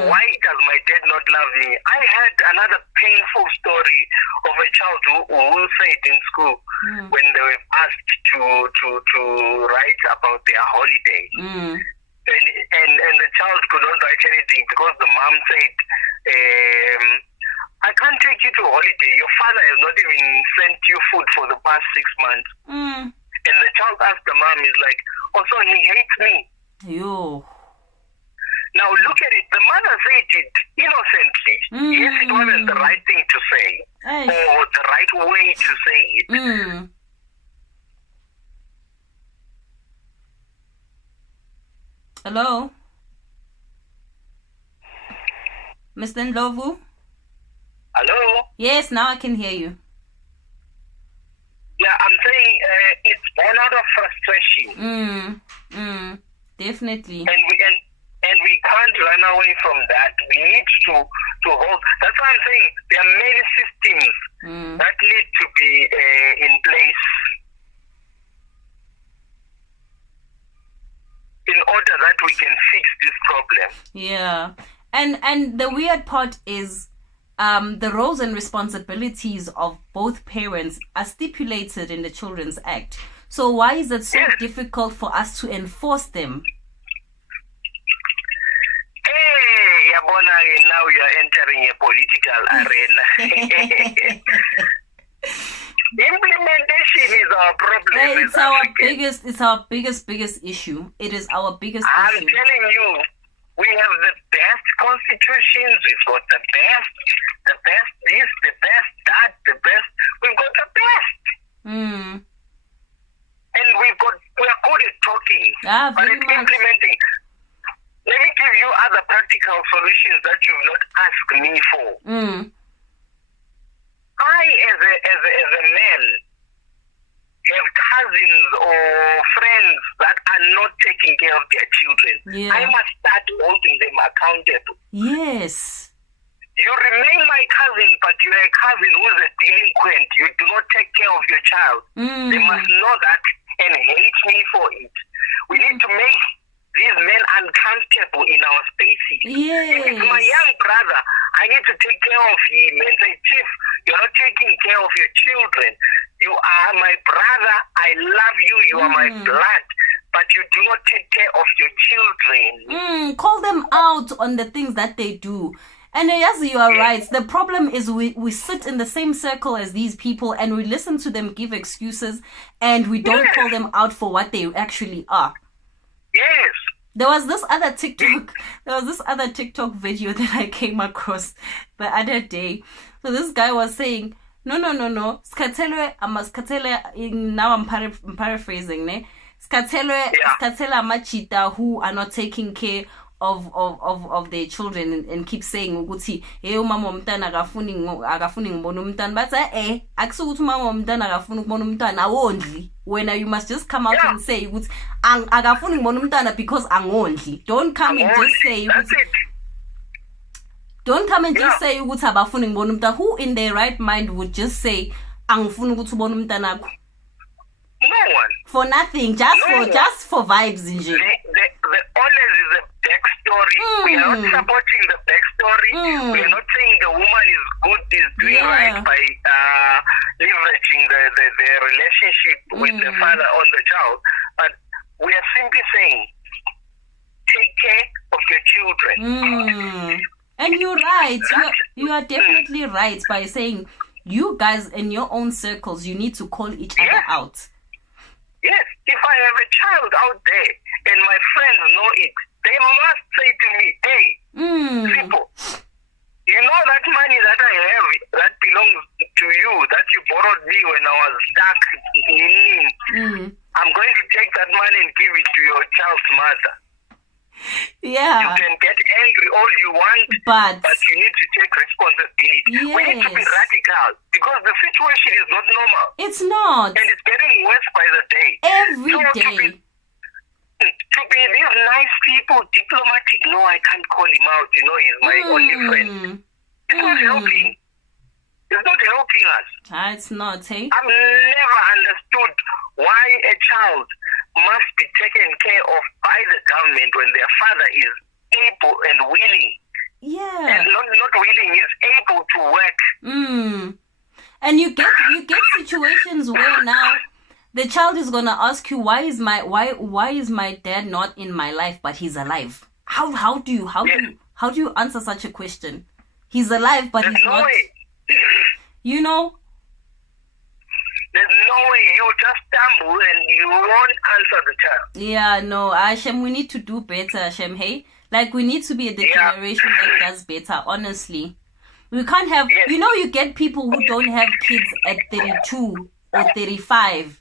Why does my dad not love me? I heard another painful story of a child who said in school when they were asked to write about their holiday. And the child could not write anything because the mom said, I can't take you to holiday. Your father has not even sent you food for the past 6 months. And the child asked the mom, is like, oh, so he hates me. Yo. Now look at it. The mother said it innocently. Yes, it wasn't the right thing to say, or the right way to say it. Hello? Mr. Ndlovu? Hello? Yes, now I can hear you. Yeah, I'm saying it's born out of frustration. Definitely. And we can't run away from that. We need to hold. That's why I'm saying there are many systems that need to be in place in order that we can fix this problem. Yeah. And the weird part is the roles and responsibilities of both parents are stipulated in the Children's Act. So why is it so difficult for us to enforce them? Hey, Yabona, now you are entering a political arena. Implementation is our problem. It's our biggest issue. It is our biggest issue. I'm telling you, we have the best constitutions. We've got the best this, the best that, the best. We've got the best. And we are good at talking, but at implementing. Let me give you other practical solutions that you've not asked me for. I, as a man, have cousins or friends that are not taking care of their children. I must start holding them accountable. Yes. You remain my cousin, but you are a cousin who is a delinquent. You do not take care of your child. They must know that and hate me for it. We need to make these men uncomfortable in our spaces. If it's my young brother, I need to take care of him and say, Chief, you're not taking care of your children. You are my brother. I love you. You are my blood. But you do not take care of your children. Call them out on the things that they do. And yes, you are right. The problem is we sit in the same circle as these people and we listen to them give excuses and we don't call them out for what they actually are. Yes. There was this other TikTok video that I came across the other day. So this guy was saying, no. Skatelwe, now I'm paraphrasing, ne? Skatelwe machita who are not taking care of their children and keep saying ukuthi mama womntana akafuni ngibona umntana but akusukuthi mama womntana akafuni ukubona umntana awondli wena you must just come out and say ukuthi akafuni ngibona umntana because angondli. Don't come and just say ukuthi abafuni ngibona umntana. Who in their right mind would just say angifuni ukuthi ubona umntana akho? No one. For nothing, just for vibes in jail. The honest is a backstory. We are not supporting the backstory. We are not saying the woman is doing right by leveraging the relationship with the father on the child. But we are simply saying, take care of your children. And you're right. You are definitely right by saying you guys in your own circles, you need to call each other out. Yes, if I have a child out there and my friends know it, they must say to me, hey, people, you know that money that I have that belongs to you, that you borrowed me when I was stuck in I'm going to take that money and give it to your child's mother. Yeah. You can get angry all you want, but you need to take responsibility. Yes. We need to be radical because the situation is not normal. It's not. And it's getting worse by the day. Every day. these nice people, diplomatic, no, I can't call him out, he's my only friend. It's not helping. It's not helping us. It's not, hey? I've never understood why a child must be taken care of by the government when their father is able and willing. Yeah. And not willing, is able to work. And you get situations where now the child is gonna ask you, why is my dad not in my life but he's alive? How do you answer such a question? He's alive but There's he's no not. way. You know? There's no way. You just stumble and you won't answer the child. Yeah, no, Hashem, we need to do better, Hashem, hey? Like, we need to be the generation that does better, honestly. We can't have, you get people who don't have kids at 32 or 35,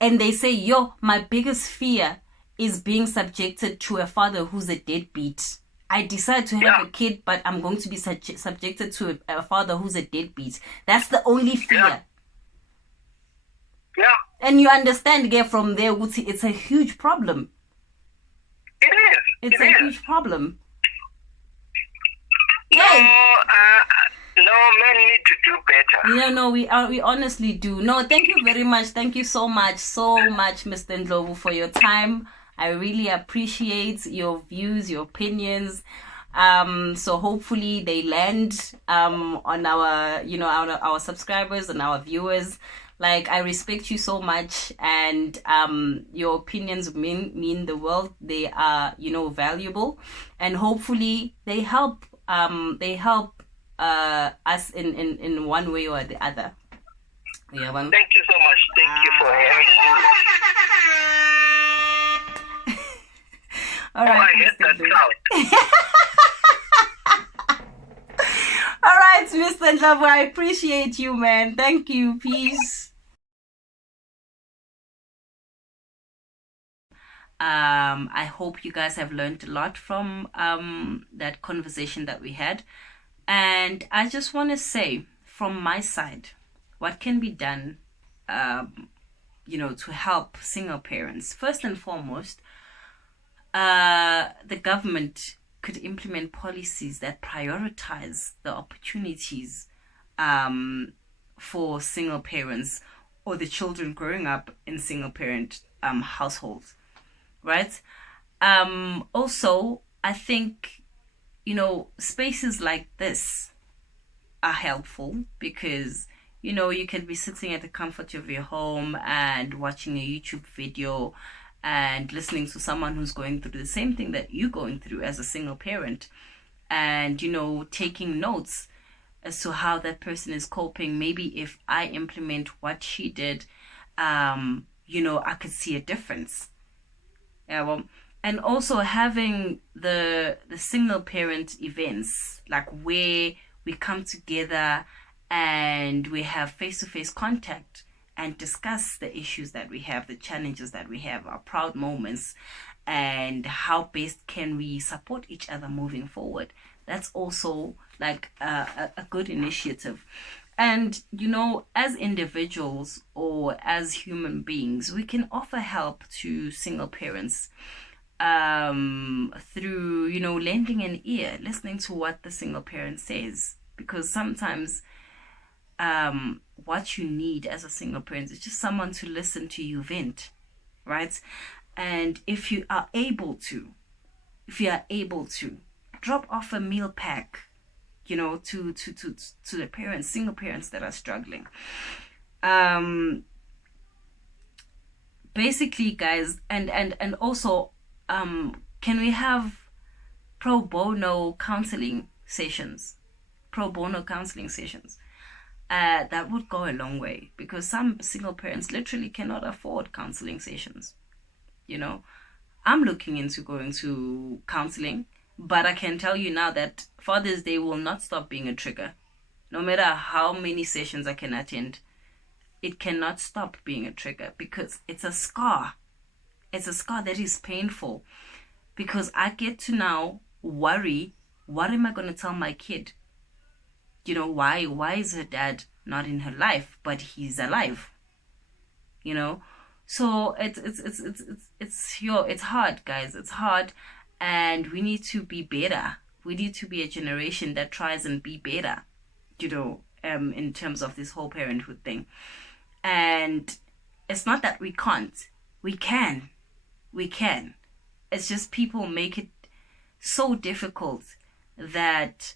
and they say, yo, my biggest fear is being subjected to a father who's a deadbeat. I decide to have a kid, but I'm going to be subjected to a father who's a deadbeat. That's the only fear. Yeah. And you understand, from there, it's a huge problem. It is. It's a huge problem. No, men need to do better. Yeah, no, we honestly do. No, thank you very much. Thank you so much, Mr. Ndlovu, for your time. I really appreciate your views, your opinions. So hopefully they land on our, our subscribers and our viewers. Like, I respect you so much, and your opinions mean the world. They are, valuable, and hopefully they help us in one way or the other. Yeah, Thank you so much. Thank you for having me. All right. I hit that cloud. All right, Mr. Ndlovu, I appreciate you, man. Thank you. Peace. I hope you guys have learned a lot from that conversation that we had. And I just want to say, from my side, what can be done, to help single parents. First and foremost, the government could implement policies that prioritize the opportunities for single parents or the children growing up in single parent households, right? Also, I think, spaces like this are helpful because, you can be sitting at the comfort of your home and watching a YouTube video and listening to someone who's going through the same thing that you're going through as a single parent, and taking notes as to how that person is coping. Maybe if I implement what she did, I could see a difference. And also having the single parent events, like where we come together and we have face-to-face contact and discuss the issues that we have, the challenges that we have, our proud moments, and how best can we support each other moving forward. That's also like a good initiative. And, as individuals or as human beings, we can offer help to single parents through, lending an ear, listening to what the single parent says. Because sometimes what you need as a single parent is just someone to listen to you vent, right? And if you are able to drop off a meal pack, to the parents, single parents that are struggling. Basically, guys, and also, can we have pro bono counseling sessions? That would go a long way, because some single parents literally cannot afford counseling sessions. I'm looking into going to counseling, but I can tell you now that Father's Day will not stop being a trigger. No matter how many sessions I can attend, it cannot stop being a trigger, because it's a scar. It's a scar that is painful, because I get to now worry, what am I going to tell my kid? Why is her dad not in her life, but he's alive? So it's hard, guys. It's hard, and we need to be better. We need to be a generation that tries and be better, in terms of this whole parenthood thing. And it's not that we can't. We can. It's just people make it so difficult that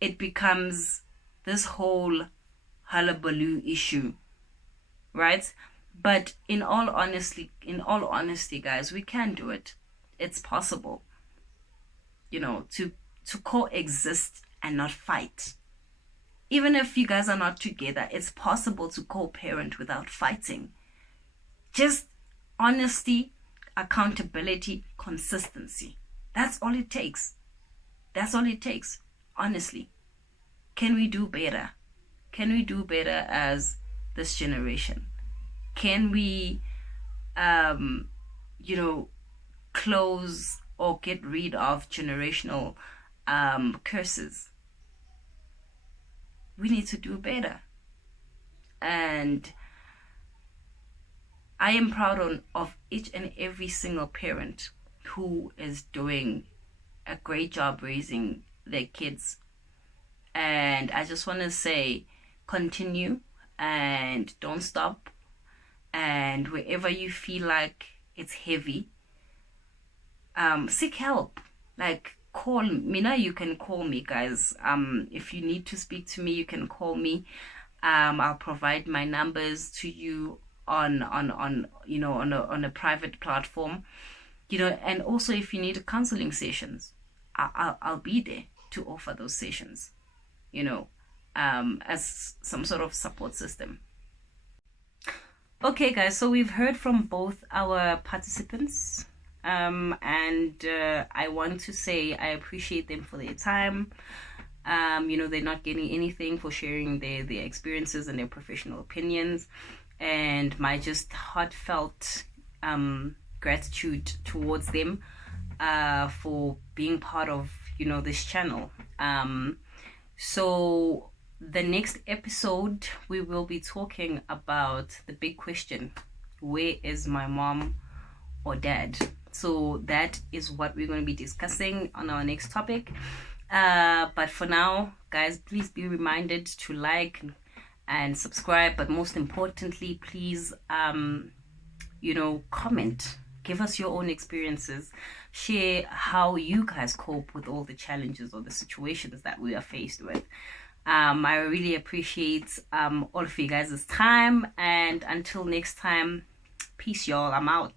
it becomes this whole hullabaloo issue, right? But in all honesty, guys, we can do it. It's possible, to coexist and not fight. Even if you guys are not together, it's possible to co-parent without fighting. Just honesty, accountability, consistency. That's all it takes. Honestly. Can we do better? Can we do better as this generation? Can we, close or get rid of generational curses? We need to do better. And I am proud of each and every single parent who is doing a great job raising their kids. And I just want to say, continue and don't stop. And wherever you feel like it's heavy, seek help. Like, call me. Now you can call me, guys. If you need to speak to me, you can call me. I'll provide my numbers to you on a private platform. And also if you need counseling sessions, I'll be there to offer those sessions. As some sort of support system. Okay, guys, so we've heard from both our participants, and I want to say I appreciate them for their time. They're not getting anything for sharing their experiences and their professional opinions, and my just heartfelt gratitude towards them for being part of this channel. So the next episode, we will be talking about the big question: where is my mom or dad? So that is what we're going to be discussing on our next topic. But for now, guys, please be reminded to like and subscribe. But most importantly, please, comment. Give us your own experiences. Share how you guys cope with all the challenges or the situations that we are faced with. I really appreciate all of you guys' time, and until next time, peace, y'all. I'm out.